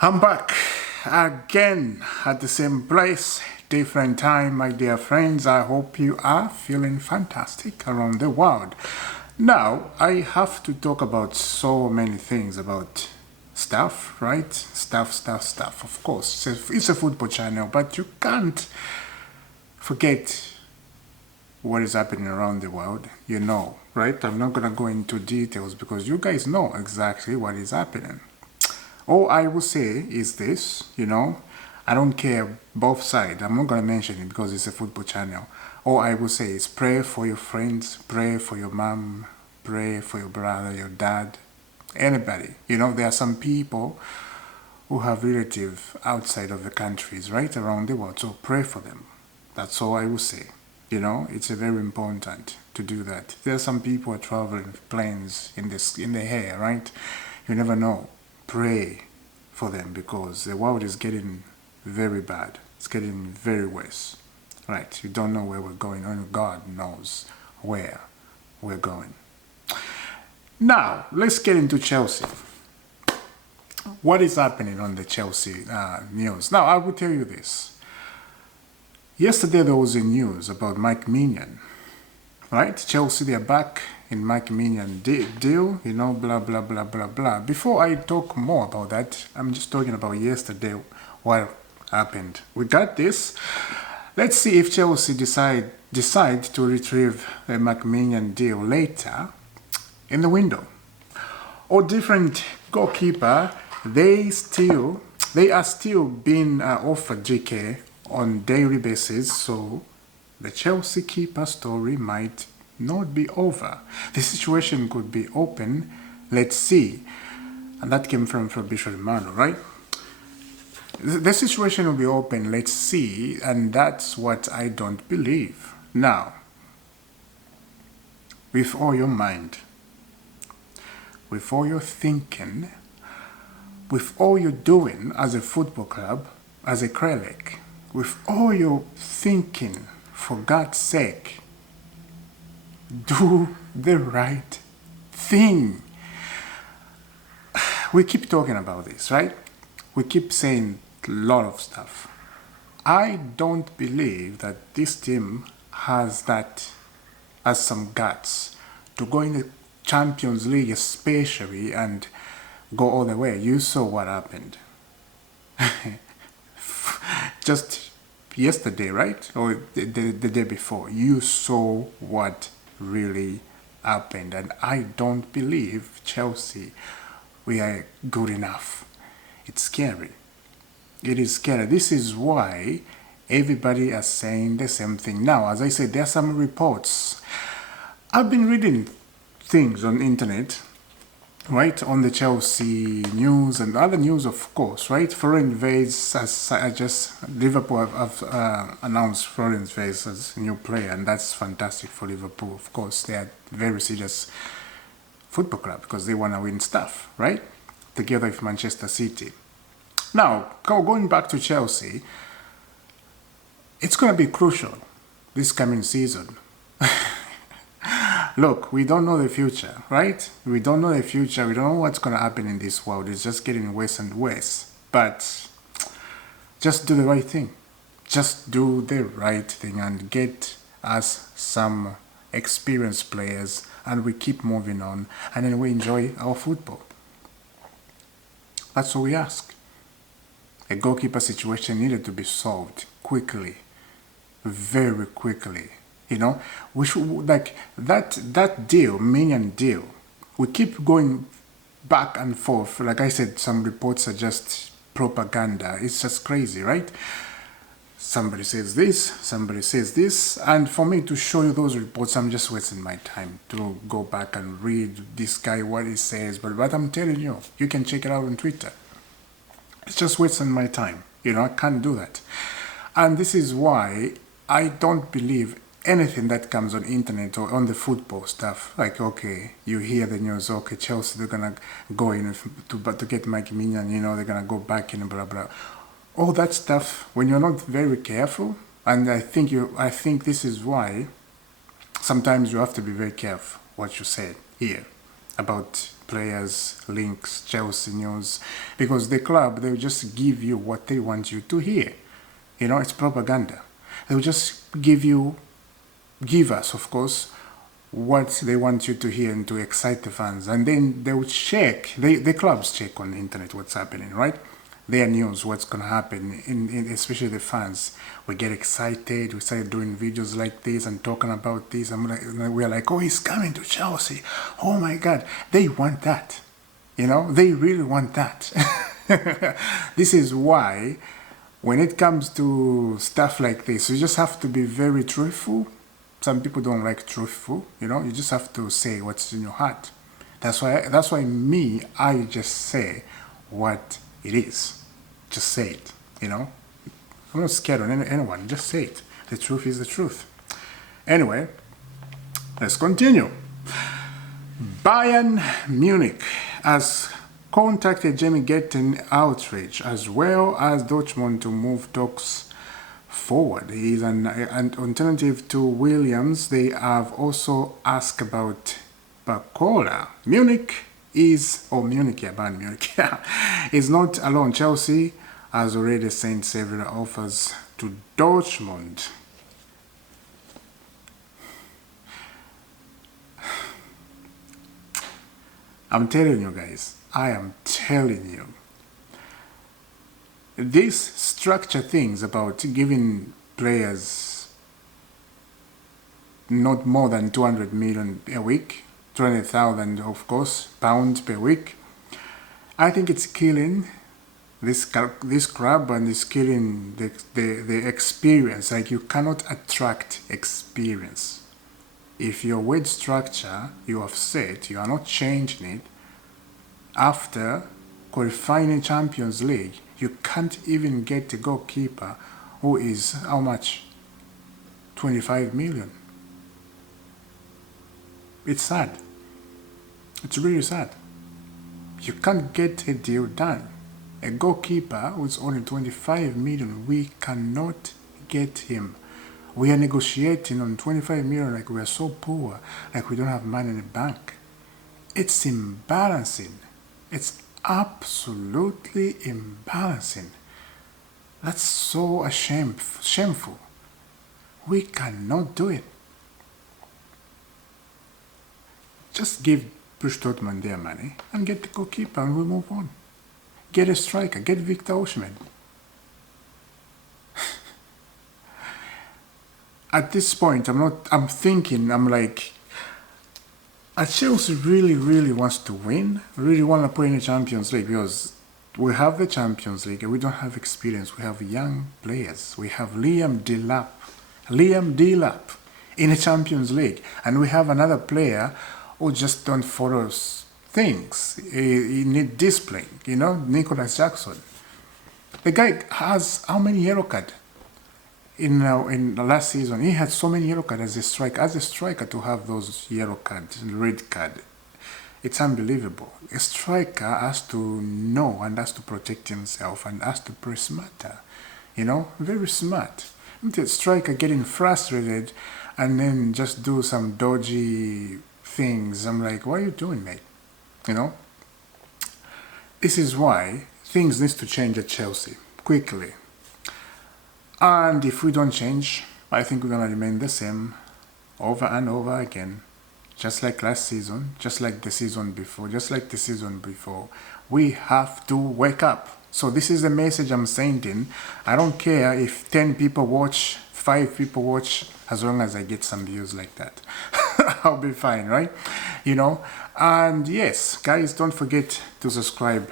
I'm back again at the same place, different time, my dear friends. I hope you are feeling fantastic around the world. Now, I have to talk about so many things about stuff, right? Stuff. Of course, it's a football channel, but you can't forget what is happening around the world. You know, right? I'm not gonna go into details because you guys know exactly what is happening. All I will say is this, I don't care both sides. I'm not going to mention it because it's a football channel. All I will say is pray for your friends, pray for your mom, pray for your brother, your dad, anybody. There are some people who have relatives outside of the countries, right, around the world. So pray for them. That's all I will say. It's very important to do that. There are some people who are traveling planes in the air, right? You never know. Pray for them because the world is getting very bad. It's getting very worse. Right? You don't know where we're going. Only God knows where we're going. Now, let's get into Chelsea. What is happening on the Chelsea news? Now, I will tell you this. Yesterday there was a news about Mike Mignon. Right? Chelsea, they're back in Mike Mignon deal, blah, blah, blah, blah, blah. Before I talk more about that, I'm just talking about yesterday, what happened. We got this. Let's see if Chelsea decide to retrieve the Mike Mignon deal later in the window. Or different goalkeeper, they are still being offered GK on daily basis, so the Chelsea keeper story might not be over. The situation could be open. Let's see. And that came from Bishop Emmanuel, right? The situation will be open. Let's see. And that's what I don't believe. Now, with all your mind, with all your thinking, with all you're doing as a football club, as a Krelek, with all your thinking, for God's sake, do the right thing. We keep talking about this, right? We keep saying a lot of stuff. I don't believe that this team has some guts to go in the Champions League especially and go all the way. You saw what happened. Just yesterday, right? Or the day before. You saw what really happened. And I don't believe Chelsea, we are good enough. It's scary. It is scary. This is why everybody is saying the same thing. Now, as I said, there are some reports. I've been reading things on the internet, right, on the Chelsea news and other news, of course, right? Florian Wirtz, Liverpool have announced Florian Wirtz as a new player, and that's fantastic for Liverpool. Of course, they are very serious football club because they want to win stuff, right? Together with Manchester City. Now, going back to Chelsea, it's going to be crucial this coming season. Look, we don't know the future, right? We don't know the future. We don't know what's going to happen in this world. It's just getting worse and worse. But just do the right thing. Just do the right thing and get us some experienced players, and we keep moving on, and then we enjoy our football. That's all we ask. A goalkeeper situation needed to be solved quickly, very quickly. We should, like, that deal, Mignon deal, we keep going back and forth. Like I said, some reports are just propaganda. It's just crazy, right? Somebody says this, and for me to show you those reports, I'm just wasting my time to go back and read this guy, what he says. But I'm telling you, you can check it out on Twitter. It's just wasting my time. I can't do that. And this is why I don't believe anything that comes on internet or on the football stuff. Like, okay, you hear the news, okay, Chelsea, they're gonna go in to get Mike Mignon, they're gonna go back in, blah blah. All that stuff, when you're not very careful, and I think this is why sometimes you have to be very careful what you say here about players, links, Chelsea news, because the club, they'll just give you what they want you to hear. You know, it's propaganda. They'll just give us, of course, what they want you to hear and to excite the fans. And then they'll check, the clubs check on the internet what's happening, right? Their news, what's going to happen, especially the fans. We get excited, we start doing videos like this and talking about this. And we're like, oh, he's coming to Chelsea. Oh my God, they want that. You know, they really want that. This is why when it comes to stuff like this, you just have to be very truthful. Some people don't like truthful, you know, you just have to say what's in your heart. That's why I just say what it is. Just say it, you know. I'm not scared of anyone, just say it. The truth is the truth. Anyway, let's continue. Bayern Munich has contacted GITTENS Entourage as well as Dortmund to move talks forward. He is an alternative to Williams. They have also asked about Bacola. Bayern Munich is not alone. Chelsea has already sent several offers to Dortmund. I'm telling you guys, I am telling you, these structure things about giving players not more than 200 million a week, 200,000 of course, pounds per week, I think it's killing this club and it's killing the experience. Like, you cannot attract experience. If your wage structure you have set, you are not changing it after qualifying in Champions League, you can't even get the goalkeeper who is how much? 25 million. It's sad. It's really sad. You can't get a deal done. A goalkeeper who's only 25 million, we cannot get him. We are negotiating on 25 million like we are so poor, like we don't have money in the bank. It's imbalancing. It's absolutely imbalancing. That's so shameful. We cannot do it. Just give Dortmund their money and get the goalkeeper and we move on. Get a striker, get Victor Osimhen. At this point, I'm like, Chelsea really wants to win, really want to play in the Champions League, because we have the Champions League and we don't have experience. We have young players. We have Liam Delap in the Champions League, and we have another player who just don't follow things. He need discipline, you know, Nicholas Jackson. The guy has how many yellow cards? In the last season, he had so many yellow cards as a striker. As a striker, to have those yellow cards and red card, it's unbelievable. A striker has to know and has to protect himself and has to play smarter. You know, very smart. The striker getting frustrated and then just do some dodgy things. I'm like, what are you doing, mate? You know, this is why things need to change at Chelsea quickly. And if we don't change, I think we're going to remain the same over and over again. Just like last season, just like the season before, We have to wake up. So this is the message I'm sending. I don't care if 10 people watch, 5 people watch, as long as I get some views like that. I'll be fine, right? You know? And yes, guys, don't forget to subscribe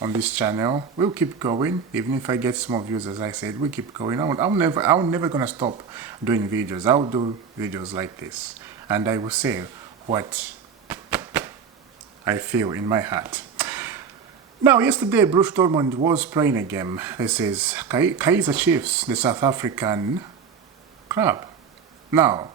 on this channel. We'll keep going, even if I get small views. As I said, we keep going. I'm never gonna stop doing videos. I'll do videos like this, and I will say what I feel in my heart. Now, yesterday, Borussia Dortmund was playing a game. This is Kaizer Chiefs, the South African club. Now,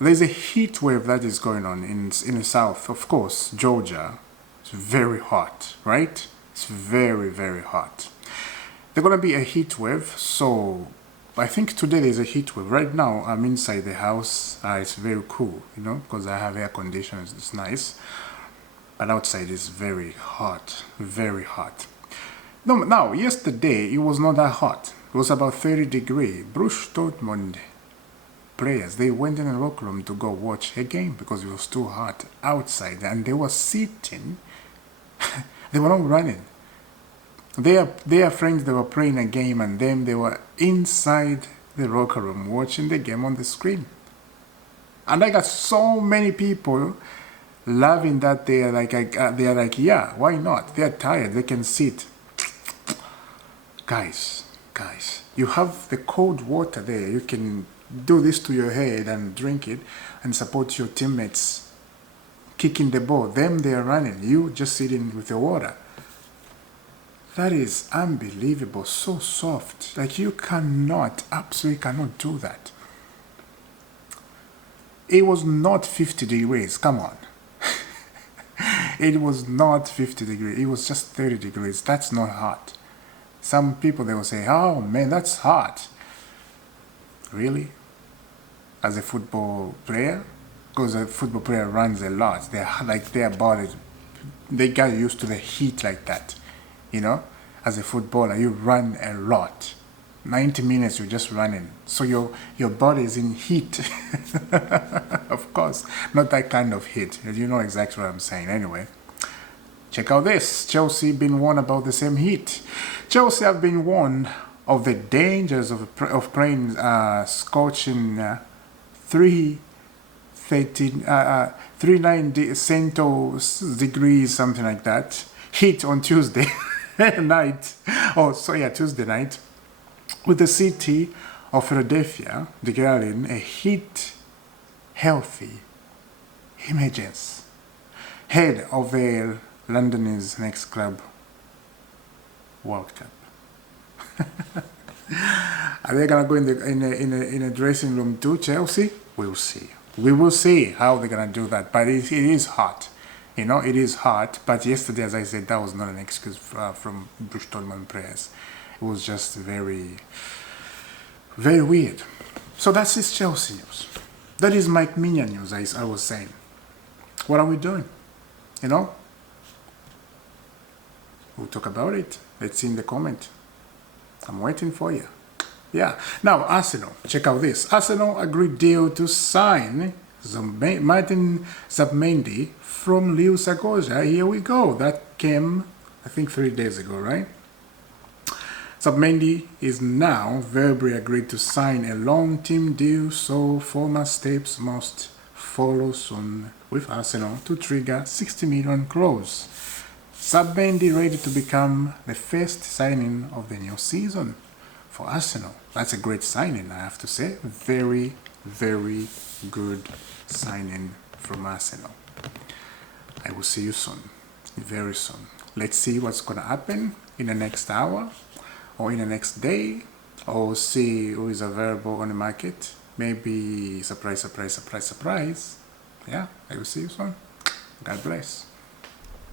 there's a heat wave that is going on in the south. Of course, Georgia. It's very hot, right? It's very hot. There's gonna be a heat wave, so I think today there's a heat wave. Right now I'm inside the house. It's very cool, you know, because I have air conditioners. It's nice. but outside is very hot, very hot. No, now, yesterday it was not that hot. It was about 30 degrees. Borussia Dortmund players, they went in the locker room to go watch a game because it was too hot outside, and they were sitting. They were not running. Their friends, they were playing a game, and then they were inside the locker room watching the game on the screen. And I got so many people loving that. They are like, yeah, why not? They are tired, they can sit. Guys, you have the cold water there. You can do this to your head and drink it and support your teammates kicking the ball. Them, they are running. You just sitting with the water. That is unbelievable. So soft. Like, you absolutely cannot do that. It was not 50 degrees. Come on. It was not 50 degrees. It was just 30 degrees. That's not hot. Some people, they will say, oh man, that's hot. Really? As a football player? Because a football player runs a lot. Their bodies, they get used to the heat like that. You know? As a footballer, you run a lot. 90 minutes, you're just running. So your body is in heat. Of course, not that kind of heat. You know exactly what I'm saying. Anyway, check out this. Chelsea been warned about the same heat. Chelsea have been warned of the dangers of playing scorching 390 degrees, something like that, heat on Tuesday night. Tuesday night, with the city of Philadelphia declaring a healthy emergency ahead of the London's next club World Cup. Are they gonna go in a dressing room to Chelsea? We'll see. We will see how they're gonna do that. But it is hot. You know, it is hot. But yesterday, as I said, that was not an excuse from Borussia Dortmund players. It was just very, very weird. So that's his Chelsea news. That is Mike Mignon news, as I was saying. What are we doing? You know? We'll talk about it. Let's see in the comment. I'm waiting for you. Yeah. Now, Arsenal. Check out this. Arsenal agreed deal to sign Martin Zubimendi from Lille Sagoja. Here we go. That came, I think, 3 days ago, right? Zubimendi is now verbally agreed to sign a long-term deal, so former steps must follow soon with Arsenal to trigger 60 million clause. Zubimendi ready to become the first signing of the new season for Arsenal. That's a great signing, I have to say. Very, very good signing from Arsenal. I will see you soon, very soon. Let's see what's going to happen in the next hour or in the next day, or see who is available on the market. Maybe surprise. Yeah, I will see you soon. God bless.